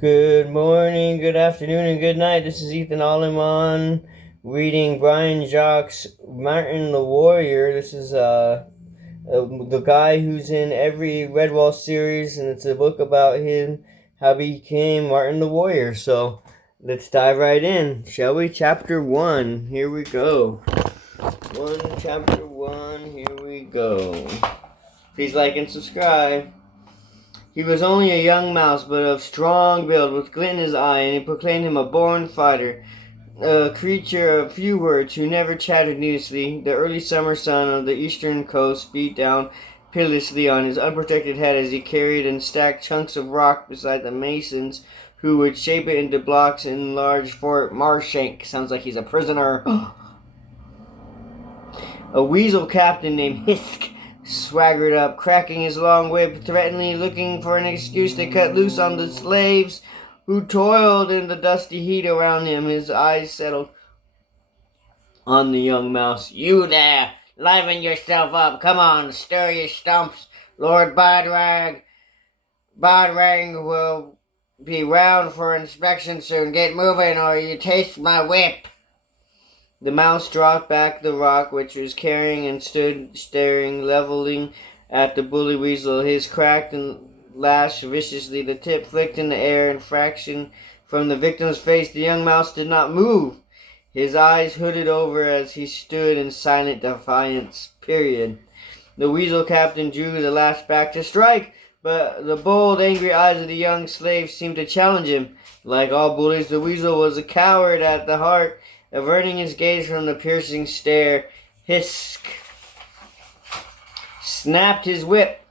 Good morning, good afternoon, and good night. This is Ethan Alliman reading Brian Jacques Martin the Warrior. This is the guy who's in every Redwall series, and it's a book about him, how he became Martin the Warrior. So let's dive right in, shall we? Chapter 1, here we go. Chapter 1, here we go. Please like and subscribe. He was only a young mouse, but of strong build, with glint in his eye, and he proclaimed him a born fighter, a creature of few words, who never chatted needlessly. The early summer sun of the eastern coast beat down pitilessly on his unprotected head as he carried and stacked chunks of rock beside the masons who would shape it into blocks in large Fort Marshank. Sounds like he's a prisoner. A weasel captain named Hisk swaggered up, cracking his long whip, threateningly looking for an excuse to cut loose on the slaves who toiled in the dusty heat around him. His eyes settled on the young mouse. "You there! Liven yourself up! Come on, stir your stumps! Lord Bardrang will be round for inspection soon. Get moving, or you taste my whip!" The mouse dropped back the rock which was carrying and stood staring, leveling at the bully weasel. His cracked and lashed viciously. The tip flicked in the air and fraction from the victim's face. The young mouse did not move, his eyes hooded over as he stood in silent defiance. Period. The weasel captain drew the lash back to strike, but the bold, angry eyes of the young slave seemed to challenge him. Like all bullies, the weasel was a coward at the heart. Averting his gaze from the piercing stare, Hisk snapped his whip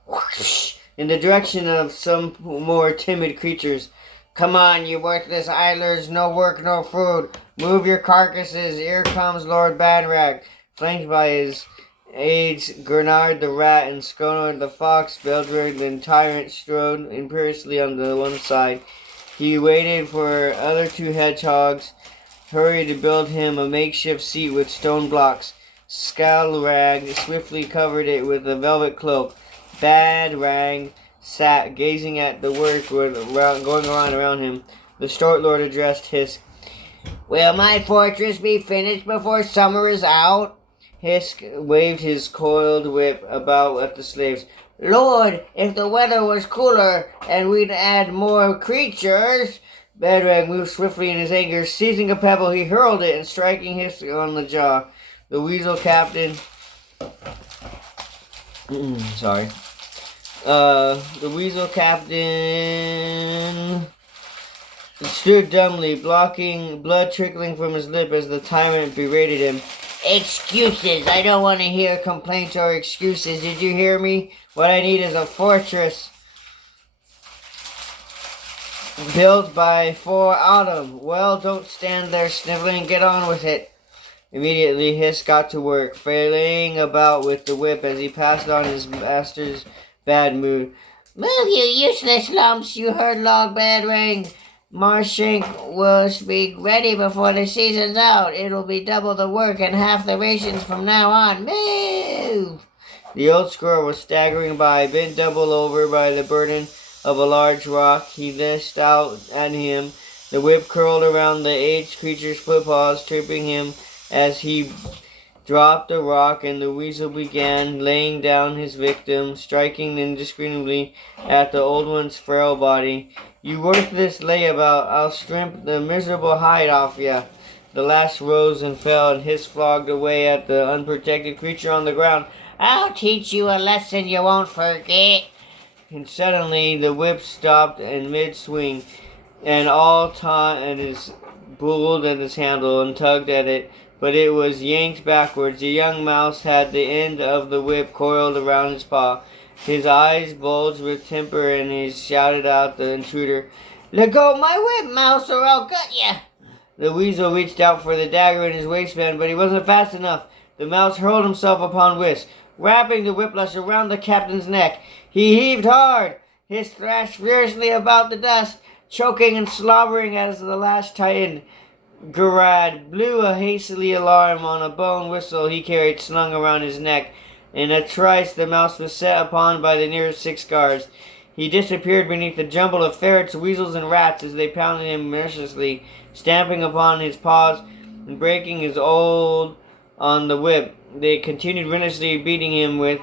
in the direction of some more timid creatures. "Come on, you worthless idlers, no work, no food. Move your carcasses, here comes Lord Banrag." Flanked by his aides, Gernard the rat and Skonor the fox, Beldred the tyrant strode imperiously on the one side. He waited for other two hedgehogs, hurried to build him a makeshift seat with stone blocks. Scalrag swiftly covered it with a velvet cloak. Badrag sat gazing at the work going on around him. The Stork Lord addressed Hisk. "Will my fortress be finished before summer is out?" Hisk waved his coiled whip about at the slaves. "Lord, if the weather was cooler and we'd add more creatures." Badrag moved swiftly in his anger. Seizing a pebble, he hurled it and striking Hisk on the jaw. The weasel captain... the weasel captain stood dumbly, blocking blood trickling from his lip as the tyrant berated him. "Excuses! I don't want to hear complaints or excuses. Did you hear me? What I need is a fortress built by 4 autumn. Well, don't stand there sniveling. Get on with it." Immediately, Hiss got to work, flailing about with the whip as he passed on his master's bad mood. "Move, you useless lumps! You heard Log Badrang. Marshank will be ready before the season's out. It'll be double the work and half the rations from now on. Move!" The old squirrel was staggering by, bent double over by the burden of a large rock. He lashed out at him. The whip curled around the aged creature's footpaws, tripping him as he dropped the rock, and the weasel began laying down his victim, striking indiscriminately at the old one's frail body. "You worthless layabout, I'll strip the miserable hide off ya." The lash rose and fell, and Hiss flogged away at the unprotected creature on the ground. "I'll teach you a lesson you won't forget." And suddenly the whip stopped in mid-swing, and all taut and his pulled at his handle and tugged at it, but it was yanked backwards. The young mouse had the end of the whip coiled around his paw. His eyes bulged with temper, and he shouted at the intruder, "Let go of my whip, mouse, or I'll gut ya!" The weasel reached out for the dagger in his waistband, but he wasn't fast enough. The mouse hurled himself upon Whisk, wrapping the whiplash around the captain's neck. He heaved hard. His thrashed furiously about the dust, choking and slobbering as the lash tightened. Gerard blew a hasty alarm on a bone whistle he carried slung around his neck. In a trice the mouse was set upon by the nearest 6 guards. He disappeared beneath a jumble of ferrets, weasels, and rats as they pounded him mercilessly, stamping upon his paws and breaking his hold on the whip. They continued relentlessly beating him with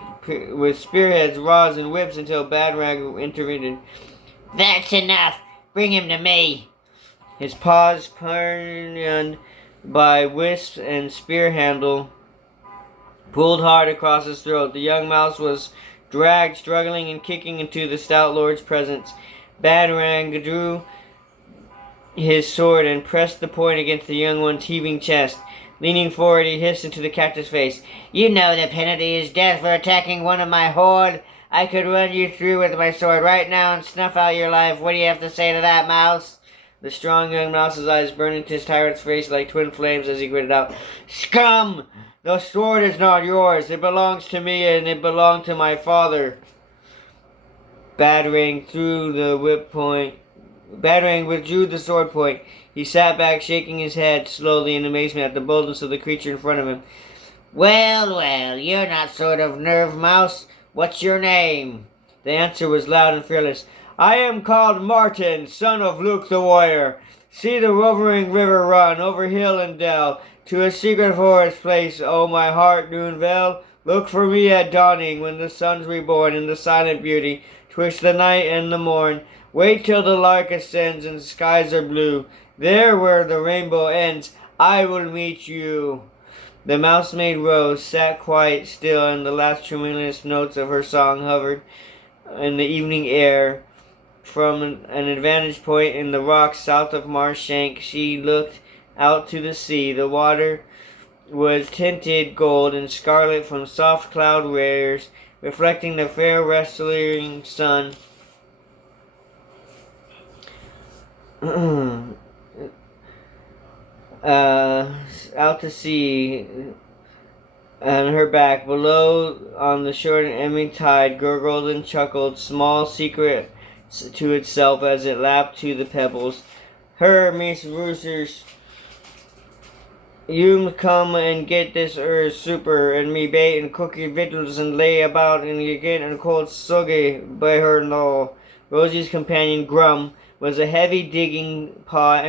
spearheads, rods, and whips until Badrag intervened. "That's enough! Bring him to me!" His paws pinioned by wisps and spear handle pulled hard across his throat. The young mouse was dragged, struggling and kicking, into the stout lord's presence. Badrag drew his sword and pressed the point against the young one's heaving chest. Leaning forward, he hissed into the captive's face. "You know the penalty is death for attacking one of my horde. I could run you through with my sword right now and snuff out your life. What do you have to say to that, mouse?" The strong young mouse's eyes burned into his tyrant's face like twin flames as he gritted out, "Scum! The sword is not yours. It belongs to me, and it belonged to my father." Badrag withdrew the sword point. He sat back, shaking his head slowly in amazement at the boldness of the creature in front of him. Well, you're not sort of nerve mouse. What's your name?" The answer was loud and fearless. "I am called Martin, son of Luke the warrior. See the rovering river run over hill and dell to a secret forest place, O my heart, Noonvale. Look for me at dawning, when the sun's reborn in the silent beauty twixt the night and the morn. Wait till the lark ascends and skies are blue. There where the rainbow ends, I will meet you." The mousemaid rose, sat quite still, and the last tremulous notes of her song hovered in the evening air. From an advantage point in the rocks south of Marshank, she looked out to the sea. The water was tinted gold and scarlet from soft cloud rays, reflecting the fair westering sun. Out to sea, and her back below on the short and ebbing tide gurgled and chuckled, small secret to itself as it lapped to the pebbles. "Her, Miss Roosters, you come and get this super and me bait and cook your victuals and lay about and you get a cold soggy by her law." Rosie's companion, Grum, was a heavy digging paw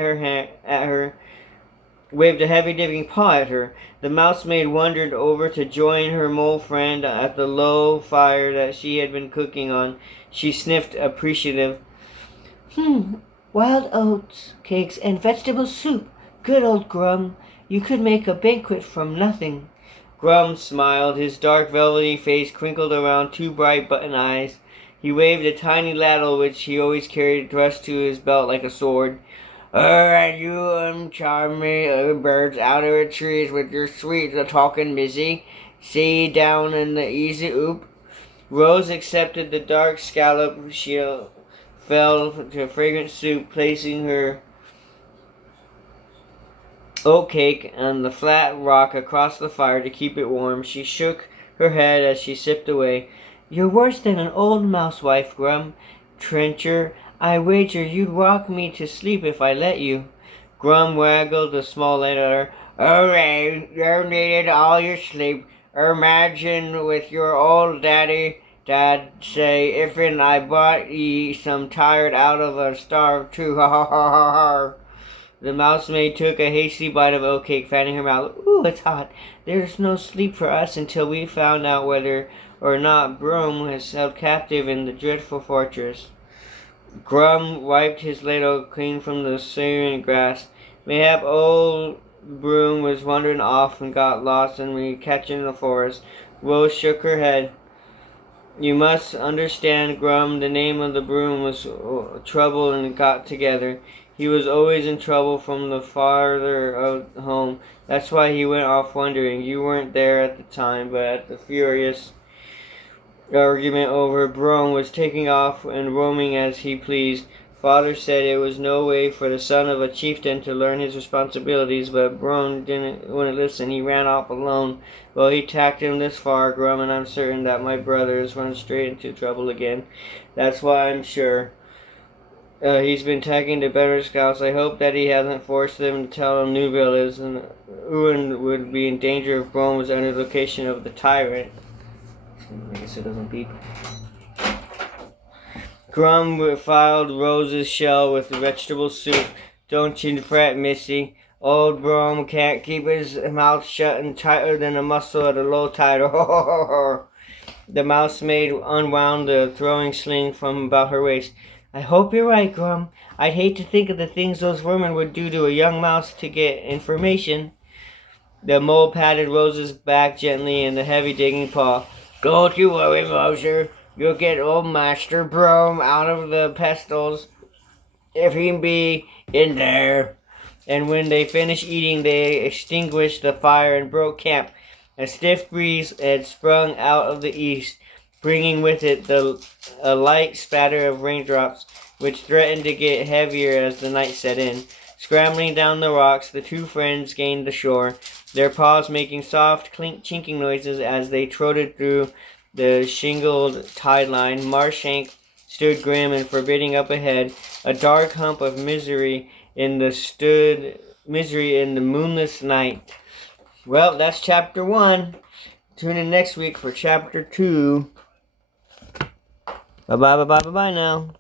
waved a heavy digging paw at her. The mousemaid wandered over to join her mole friend at the low fire that she had been cooking on. She sniffed appreciative. Wild oats, cakes, and vegetable soup. Good old Grum. You could make a banquet from nothing." Grum smiled. His dark velvety face crinkled around two bright button eyes. He waved a tiny ladle which he always carried thrust to his belt like a sword. And you charm me birds out of the trees with your sweet talking busy. See down in the easy oop." Rose accepted the dark scallop. She fell to fragrant soup, placing her oat cake on the flat rock across the fire to keep it warm. She shook her head as she sipped away. "You're worse than an old mousewife, Grum. Trencher, I wager you'd rock me to sleep if I let you." Grum waggled a small leg at her. "Hooray, you needed all your sleep. Imagine with your old daddy, Dad say, if'n I bought ye some tired out of a starve too, ha ha ha ha ha." The mousemaid took a hasty bite of oat cake, fanning her mouth. "Ooh, it's hot. There's no sleep for us until we found out whether or not Broom was held captive in the dreadful fortress." Grum wiped his ladle clean from the serene grass. "Mayhap old Broom was wandering off and got lost and we catch in the forest." Rose shook her head. "You must understand, Grum, the name of the Broom was trouble and got together. He was always in trouble from the farther of home. That's why he went off wandering. You weren't there at the time, but at the furious argument over Broom was taking off and roaming as he pleased. Father said it was no way for the son of a chieftain to learn his responsibilities, but Broom wouldn't listen. He ran off alone. Well, he tacked him this far, Grum, and I'm certain that my brother has run straight into trouble again. That's why I'm sure. He's been tagging to better scouts. I hope that he hasn't forced them to tell him Newville is, and Ewan would be in danger if Broom was under the location of the tyrant." I guess it doesn't beep. Grum filed Rose's shell with the vegetable soup. Don't you fret, Missy. Old Brom can't keep his mouth shut and tighter than a mussel at a low tide. The mousemaid unwound the throwing sling from about her waist. I hope you're right, Grum. I'd hate to think of the things those vermin would do to a young mouse to get information. The mole patted Rose's back gently in the heavy digging paw. Don't you worry, Roser. You'll get old Master Brom out of the pestles if he be in there. And when they finished eating, they extinguished the fire and broke camp. A stiff breeze had sprung out of the east, bringing with it a light spatter of raindrops, which threatened to get heavier as the night set in. Scrambling down the rocks, the two friends gained the shore, their paws making soft, chinking noises as they trotted through the shingled tide line. Marshank stood grim and forbidding up ahead, a dark hump of misery in the moonless night. Well, that's chapter 1. Tune in next week for chapter 2. Bye-bye now.